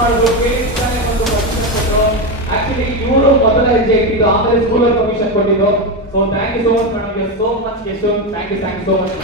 ಮಾಡಿದ್ರು, ಕೇಳಿಸ್ತಾನೆ ಒಂದು ಪರ್ಮಿಷನ್ ಕೊಟ್ಟರು. ಆಕ್ಚುಲಿ ಇವರು ಮೊದಲ ಹೆಜ್ಜೆ ಇಟ್ಟಿದ್ದು, ಆಮೇಲೆ ಸ್ಕೂಲ್ ಪರ್ಮಿಷನ್ ಕೊಟ್ಟಿದ್ದು. So thank you so much madam, you so much Yashu, thank you so much.